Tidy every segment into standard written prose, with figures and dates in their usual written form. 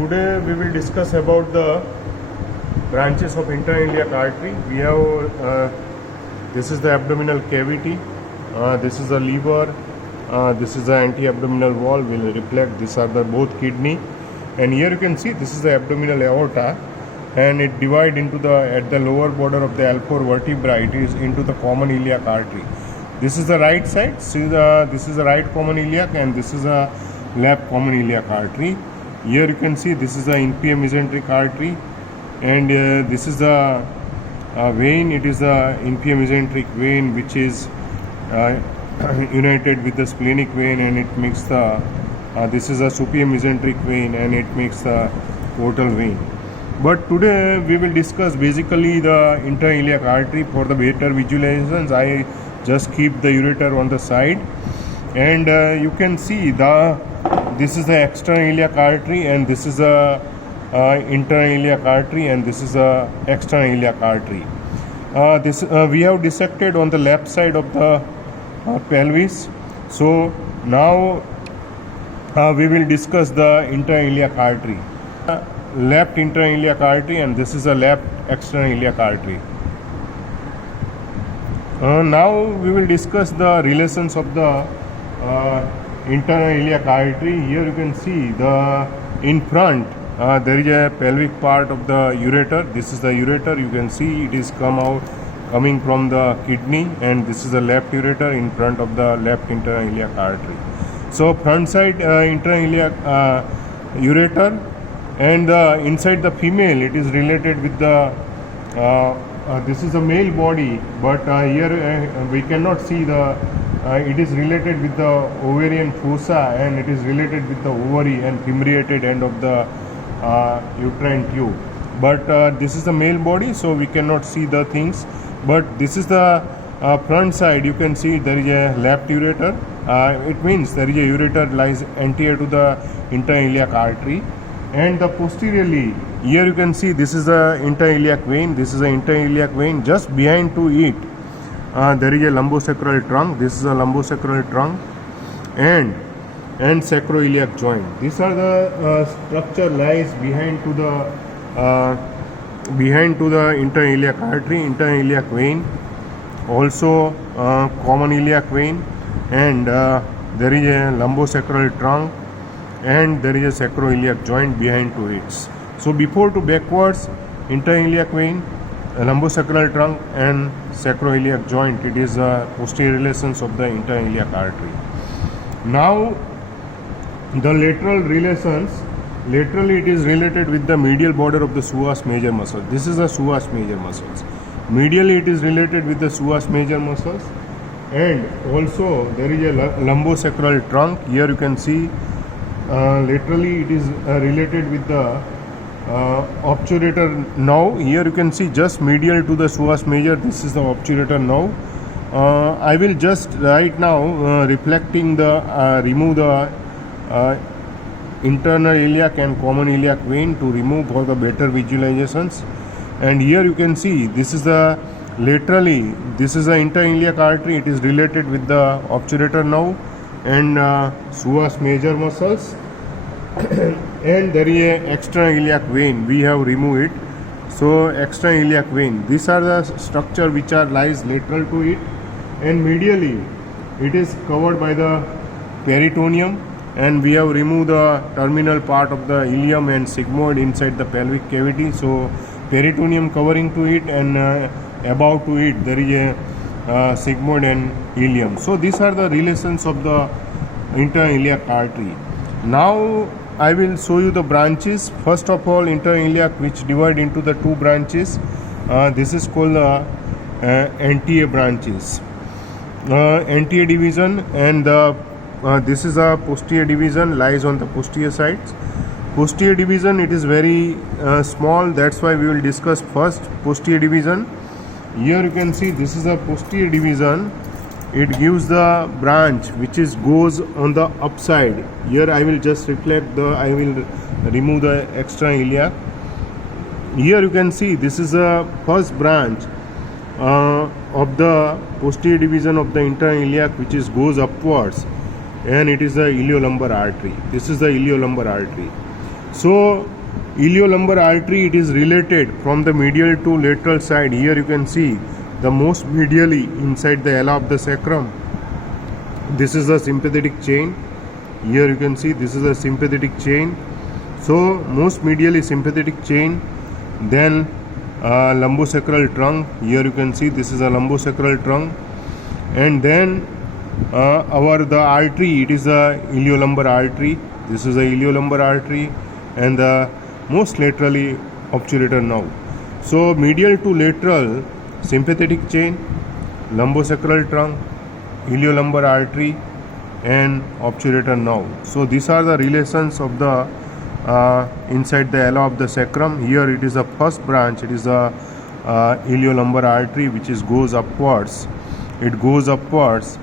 Today we will discuss about the branches of interiliac artery. We have this is the abdominal cavity, this is the liver, this is the anti-abdominal wall will reflect. These are the both kidney, and here you can see this is the abdominal aorta, and it divide into the at the lower border of the L4 vertebra. It is into the common iliac artery. This is the right side. See this is the right common iliac, and this is a left common iliac artery. Here you can see this is the inferior mesenteric artery, and this is the vein. It is the inferior mesenteric vein which is united with the splenic vein, and it makes the this is a superior mesenteric vein, and it makes the portal vein. But today we will discuss basically the interiliac artery. For the better visualizations, I just keep the ureter on the side, and you can see this is the extrailiac artery, and this is the interiliac artery, and this is the extrailiac artery. We have dissected on the left side of the pelvis. So now we will discuss the interiliac artery. Left interiliac artery, and this is a left extrailiac artery. Now we will discuss the relations of the interiliac artery. Here you can see in front there is a pelvic part of the ureter. This is the ureter. You can see it is coming from the kidney, and this is the left ureter in front of the left interiliac artery. So front side interiliac ureter, and inside the female it is related with the this is a male body, but here we cannot see the it is related with the ovarian fossa, and it is related with the ovary and fimbriated end of the uterine tube. But this is the male body, so we cannot see the things. But this is the front side. You can see there is a left ureter. It means there is a ureter lies anterior to the interiliac artery, and the posteriorly here you can see this is the interiliac vein. This is the interiliac vein. Just behind to it there is a lumbosacral trunk. This is a lumbosacral trunk, and sacroiliac joint. These are the structure lies behind to the interiliac artery, interiliac vein, also common iliac vein, and there is a lumbosacral trunk, and there is a sacroiliac joint behind to it. So before to backwards, interiliac vein, lumbosacral trunk, and sacroiliac joint. It is posterior relations of the interiliac artery. Now the lateral relations. Laterally it is related with the medial border of the psoas major muscle. This is the psoas major muscles. Medially it is related with the psoas major muscles, and also there is a lumbosacral trunk. Here you can see laterally it is related with the obturator nerve. Here you can see just medial to the psoas major. This is the obturator nerve. I will just right now reflecting the remove the internal iliac and common iliac vein to remove for the better visualizations. And here you can see this is the laterally, this is the interiliac artery. It is related with the obturator nerve and psoas major muscles, and there is a extrailiac vein. We have removed it. So extrailiac vein, these are the structure which are lies lateral to it, and medially it is covered by the peritoneum, and we have removed the terminal part of the ilium and sigmoid inside the pelvic cavity. So peritoneum covering to it, and above to it there is a sigmoid and ilium. So these are the relations of the interiliac artery. Now I will show you the branches. First of all, interiliac, which divide into the two branches. This is called the anterior branches. Anterior division, and this is a posterior division, lies on the posterior sides. Posterior division, it is very small, that's why we will discuss first posterior division. Here you can see this is a posterior division. It gives the branch which goes on the upside. Here I will just reflect I will remove the extrailiac. Here you can see this is the first branch of the posterior division of the interiliac, which goes upwards, and it is the iliolumbar artery. This is the iliolumbar artery. So iliolumbar artery, it is related from the medial to lateral side. Here you can see the most medially inside the ala of the sacrum. This is the sympathetic chain. Here you can see this is a sympathetic chain. So most medially sympathetic chain, then lumbosacral trunk. Here you can see this is a lumbosacral trunk, and then the artery, it is a iliolumbar artery. This is a iliolumbar artery, and the most laterally obturator nerve. So medial to lateral, sympathetic chain, lumbosacral trunk, iliolumbar artery, and obturator nerve. So these are the relations of the inside the ala of the sacrum. Here it is the first branch, it is the iliolumbar artery, which goes upwards. It goes upwards,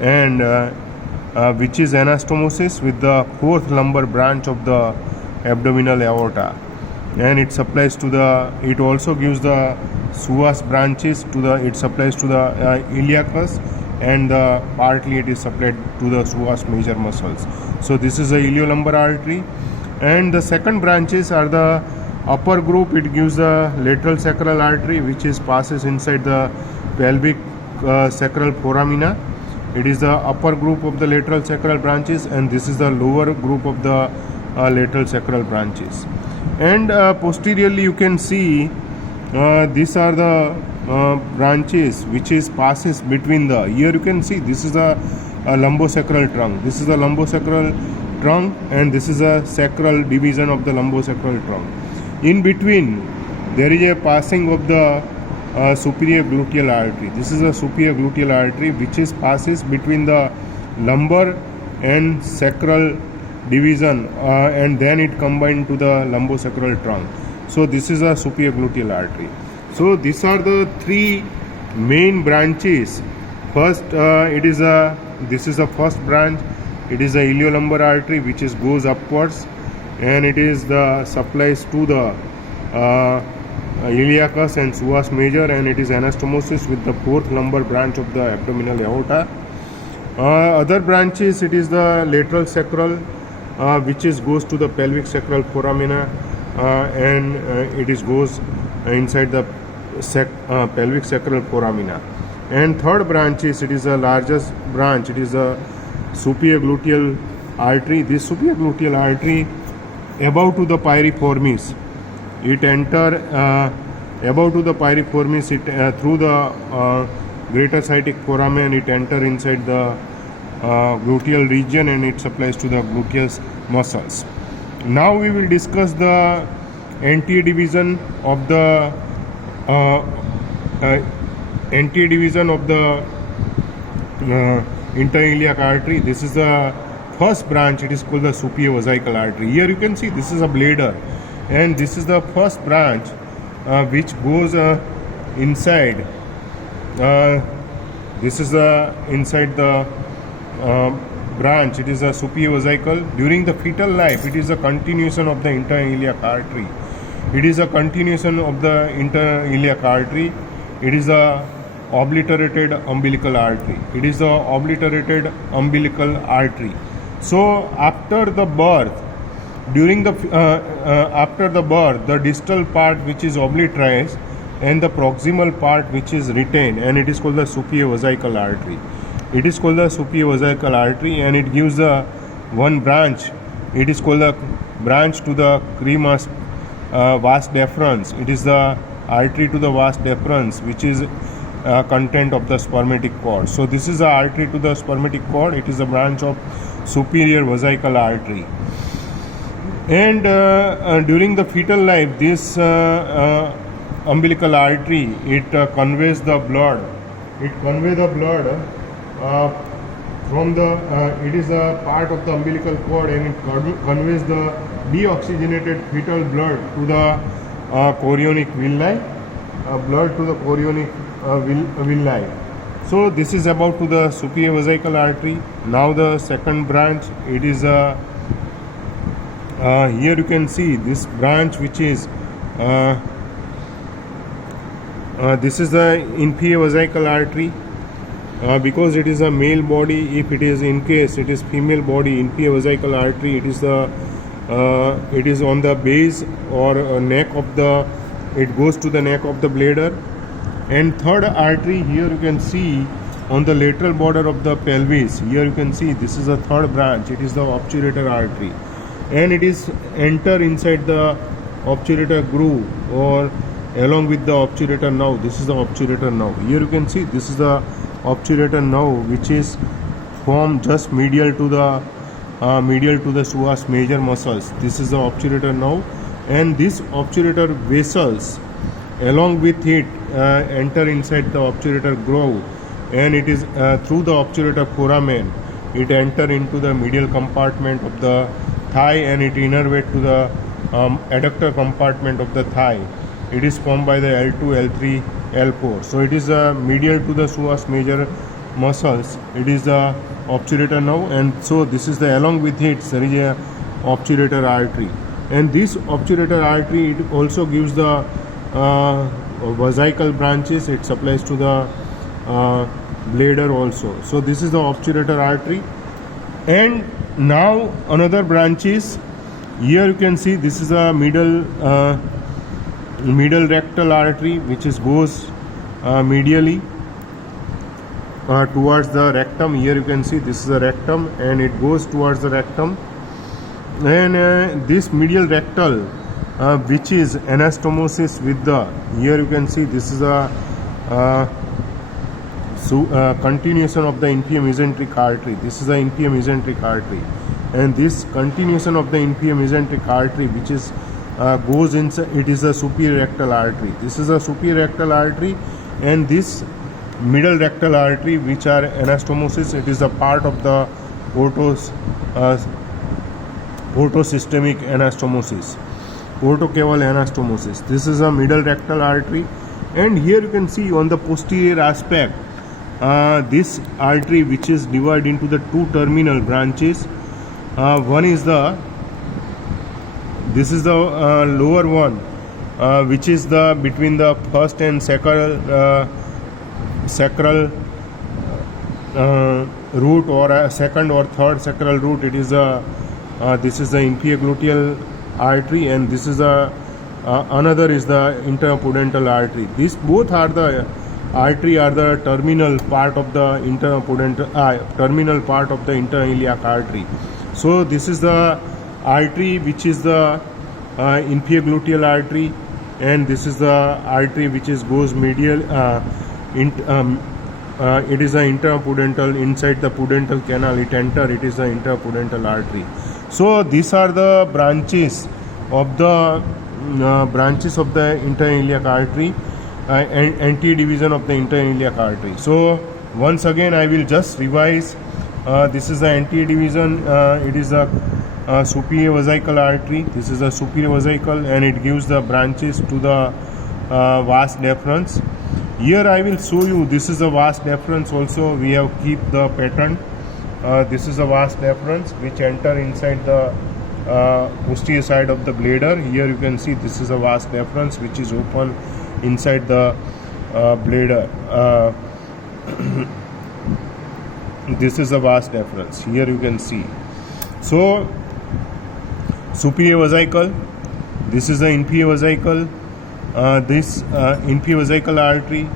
and which is anastomosis with the fourth lumbar branch of the abdominal aorta, and it supplies to the, it also gives the psoas branches to the, it supplies to the iliacus, and partly it is supplied to the psoas major muscles. So this is the iliolumbar artery, and the second branches are the upper group. It gives the lateral sacral artery, which passes inside the pelvic sacral foramina. It is the upper group of the lateral sacral branches, and this is the lower group of the lateral sacral branches. And posteriorly you can see these are the branches which passes between the, here you can see this is the lumbosacral trunk. This is the lumbosacral trunk, and this is a sacral division of the lumbosacral trunk. In between there is a passing of the superior gluteal artery. This is a superior gluteal artery which passes between the lumbar and sacral division, and then it combined to the lumbosacral trunk. So this is a superior gluteal artery. So these are the three main branches. First this is the first branch. It is the iliolumbar artery, which goes upwards, and it is the supplies to the iliacus and psoas major, and it is anastomosis with the fourth lumbar branch of the abdominal aorta. Other branches, it is the lateral sacral, which goes to the pelvic sacral foramina, and it goes inside the pelvic sacral foramina. And third branch is, it is the largest branch, it is the superior gluteal artery. This superior gluteal artery above to the piriformis, it enter above to the piriformis, it through the greater sciatic foramen, it enter inside the gluteal region, and it supplies to the gluteus muscles. Now we will discuss the anterior division of the interiliac artery. This is the first branch, it is called the superior vesical artery. Here you can see this is a bladder, and this is the first branch which goes inside. This is inside the branch, it is a superior vesicle. During the fetal life, it is a continuation of the interiliac artery. It is a continuation of the interiliac artery. It is a obliterated umbilical artery. It is the obliterated umbilical artery. So after the birth, after the birth, the distal part which is obliterates, and the proximal part which is retained, and it is called the superior vesical artery. It is called the superior vesical artery, and it gives the one branch. It is called the branch to the cremas vas deferens. It is the artery to the vas deferens, which is content of the spermatic cord. So this is the artery to the spermatic cord. It is a branch of superior vesical artery. And during the fetal life, this umbilical artery, it conveys the blood. It conveys the blood from the it is a part of the umbilical cord, and it conveys the deoxygenated fetal blood to the chorionic villi, blood to the chorionic villi. So this is about to the superior vesical artery. Now the second branch, it is here you can see this branch which is this is the inferior vesical artery. Because it is a male body, if it is in case it is female body, inferior vesical artery, it is the it is on the base or neck of the, it goes to the neck of the bladder. And third artery, here you can see on the lateral border of the pelvis, here you can see this is the third branch, it is the obturator artery, and it is enter inside the obturator groove or along with the obturator nerve. This is the obturator nerve. Here you can see this is the obturator nerve, which is formed just medial to the psoas major muscles. This is the obturator nerve, and this obturator vessels along with it enter inside the obturator groove, and it is through the obturator foramen it enter into the medial compartment of the thigh, and it innervate to the adductor compartment of the thigh. It is formed by the L2, L3, L4. So it is medial to the psoas major muscles. It is the obturator nerve, and so this is the, along with it there is a obturator artery, and this obturator artery it also gives the vesical branches. It supplies to the bladder also. So this is the obturator artery. And now another branch is, here you can see this is a middle rectal artery, which is goes medially towards the rectum. Here you can see this is the rectum, and it goes towards the rectum. And this medial rectal, which is anastomosis with the, here you can see this is a continuation of the inferior mesenteric artery. This is the inferior mesenteric artery, and this continuation of the inferior mesenteric artery, which is goes inside, it is a superior rectal artery. This is a superior rectal artery, and this middle rectal artery, which are anastomosis, it is a part of the orthosystemic anastomosis, orthocaval anastomosis. This is a middle rectal artery, and here you can see on the posterior aspect this artery, which is divided into the two terminal branches. One is the, this is the lower one, which is the between the first and sacral root, or a second or third sacral root. It is a this is the inferior gluteal artery, and this is a another is the interpudental artery. These both are the artery are the terminal part of the terminal part of the interiliac artery. So this is the artery which is the inferior gluteal artery, and this is the artery which is goes medial. It is the interpudental, inside the pudental canal it enter. It is the interpudental artery. So these are the branches of the interiliac artery, anterior division of the interiliac artery. So once again I will just revise. This is the anterior division. It is the superior vesical artery. This is the superior vesical, and it gives the branches to the vas deferens. Here I will show you, this is the vas deferens also. We have keep the pattern. This is the vas deferens which enter inside the posterior side of the bladder. Here you can see this is a vas deferens which is open inside the bladder. This is the vas deferens. Here you can see. So superior vesical, this is the inferior vesical. This inferior vesical artery,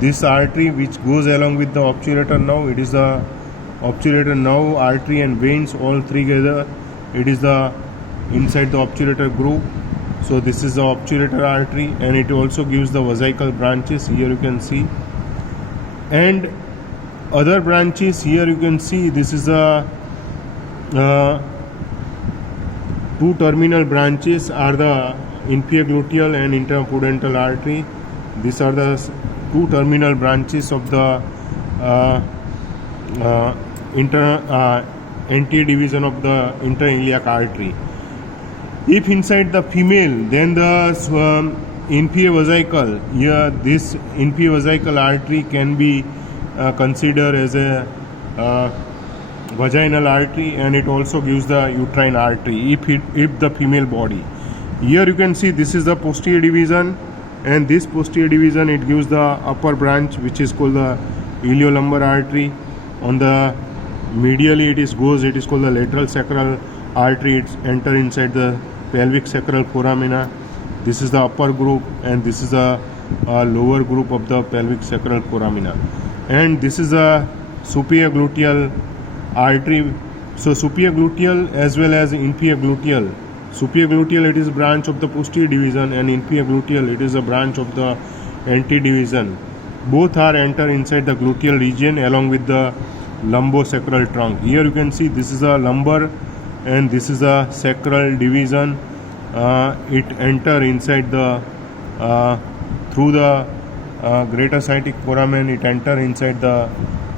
this artery which goes along with the obturator nerve, it is the obturator nerve, artery and veins all three together. It is the inside the obturator groove. So this is the obturator artery, and it also gives the vesical branches. Here you can see, and other branches. Here you can see this is the two terminal branches are the inferior gluteal and interpudental artery. These are the two terminal branches of the anterior division of the interiliac artery. If inside the female, then the inferior vesicle, here this inferior vesical artery can be considered as a vaginal artery, and it also gives the uterine artery if the female body. Here you can see this is the posterior division, and this posterior division it gives the upper branch which is called the iliolumbar artery. On the medially it is called the lateral sacral artery, it's enter inside the pelvic sacral foramina. This is the upper group, and this is a lower group of the pelvic sacral foramina. And this is a superior gluteal artery. So superior gluteal as well as inferior gluteal. Superior gluteal, it is branch of the posterior division, and inferior gluteal, it is a branch of the anterior division. Both are enter inside the gluteal region along with the lumbosacral trunk. Here you can see this is a lumbar and this is a sacral division. It enter inside the through the greater sciatic foramen. It enter inside the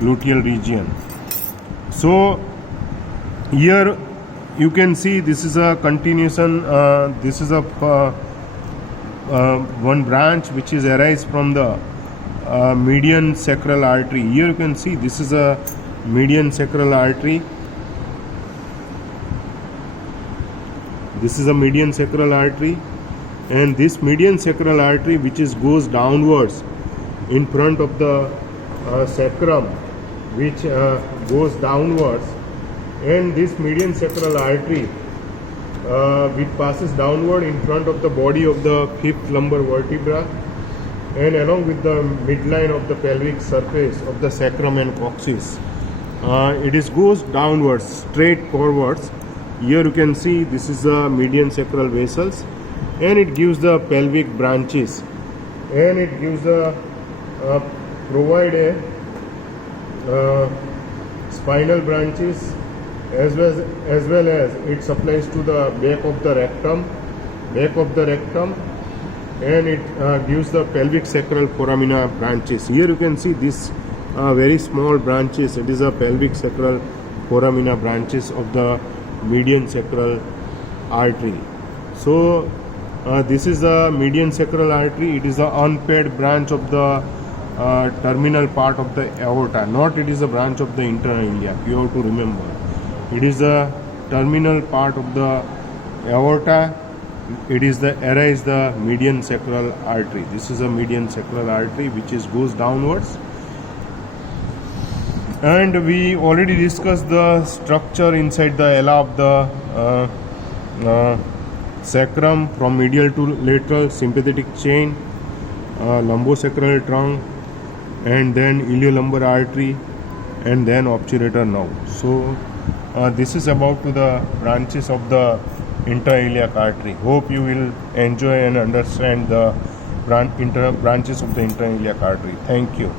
gluteal region. So here you can see this is a continuation. This is a one branch which is arise from the median sacral artery. Here you can see this is a median sacral artery. This is a median sacral artery, and this median sacral artery which is goes downwards in front of the sacrum, which goes downwards, and this median sacral artery which passes downward in front of the body of the fifth lumbar vertebra and along with the midline of the pelvic surface of the sacrum and coccyx. It is goes downwards, straight forwards. Here you can see this is the median sacral vessels, and it gives the pelvic branches, and it gives the provide a spinal branches as well as it supplies to the back of the rectum, and it gives the pelvic sacral foramina branches. Here you can see this very small branches. It is a pelvic sacral foramina branches of the median sacral artery. So this is the median sacral artery. It is the unpaired branch of the terminal part of the aorta. Not it is a branch of the interiliac. You have to remember. It is the terminal part of the aorta. It is the area is the median sacral artery. This is a median sacral artery which is goes downwards. And we already discussed the structure inside the ala of the sacrum from medial to lateral, sympathetic chain, lumbosacral trunk, and then iliolumbar artery, and then obturator nerve. So this is about to the branches of the interiliac artery. Hope you will enjoy and understand the branches of the interiliac artery. Thank you.